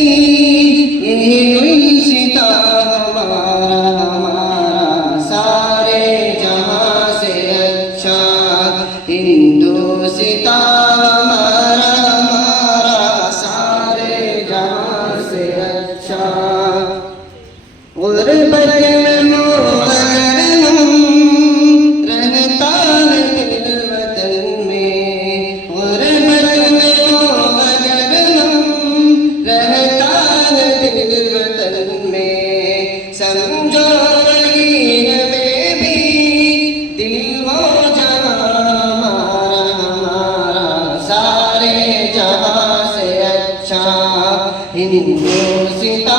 यही गुलसिता हमारा सारे जहां से अच्छा हिंदुस्ता हमारा सारे जहां से अच्छा गुर्बत में मोहन रहता है दिल वतन में गुर्बत में मोहन रहता है दिल वतन में समझो रहीम में भी दिल वो जहां हमारा सारे जहां से अच्छा हिंदुस्ता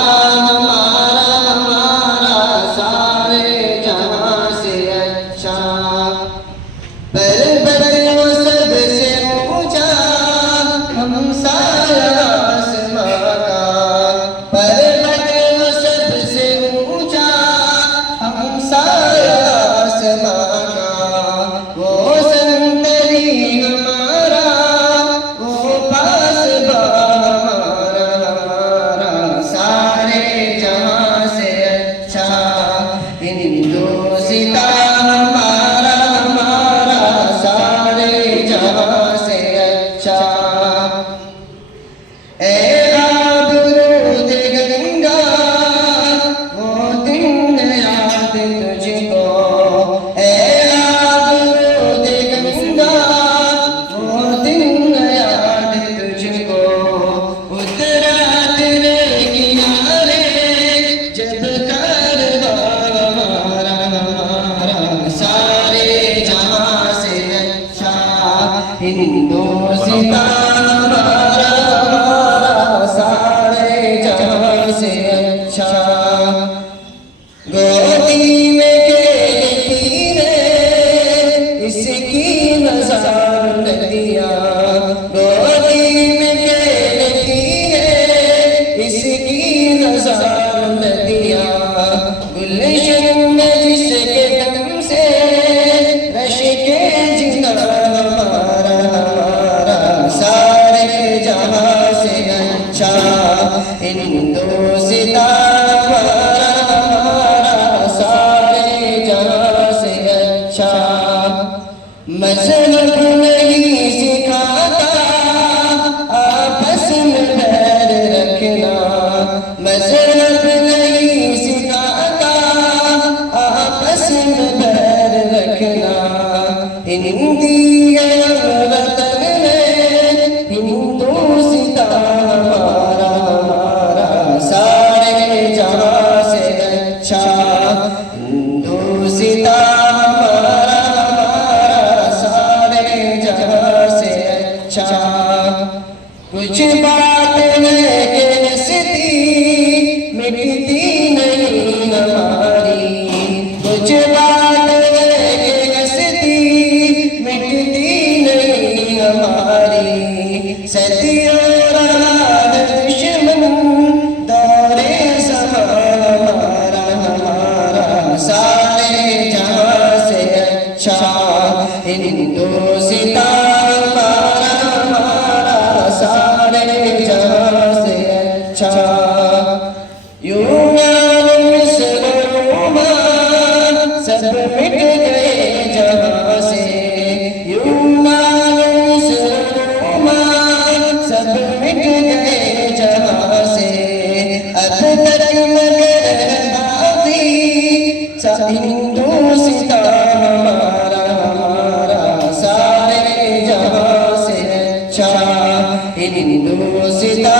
हिंदुस्ता हमारा सारे जहां से अच्छा ए आबरूद गंगा वो दिन याद तुझको ए आबरूद गंगा वो दिन याद तुझको उतरा तेरे किनारे जब हिंदुस्ता हमारा सारे जहां से अच्छा गोदी में खेलती है इसकी नज़ार नदियाँ गोदी में खेलती है इसकी नज़ार नदियाँ गुलशन में जिसके दम से रश के जिंदा हिंदुस्ता हमारा सारे जहां से अच्छा मजहब नहीं सिखाता आपस में बैर रखना मजहब नहीं सिखाता आपस में बैर रखना हिंदी वतन में हिंदुस्ता हिंदुस्ता हमारा सारे जहां से अच्छा कुछ बात है कि हंसती मिटती नहीं हमारी कुछ बात है कि हंसती मिटती नहीं हमारी सदियों रहा है दुश्मन दौरे हमारा सारे जहां से अच्छा हिंदुस्ता हमारा सारे जहां से अच्छा यूनान मिस्र रोमान सब मिट गए जहां से यूनान मिस्र रोमान सब मिट गए जहां से अब तक मगर हिंदुस्ता हमारा सारे जहां से अच्छा हिंदुस्ता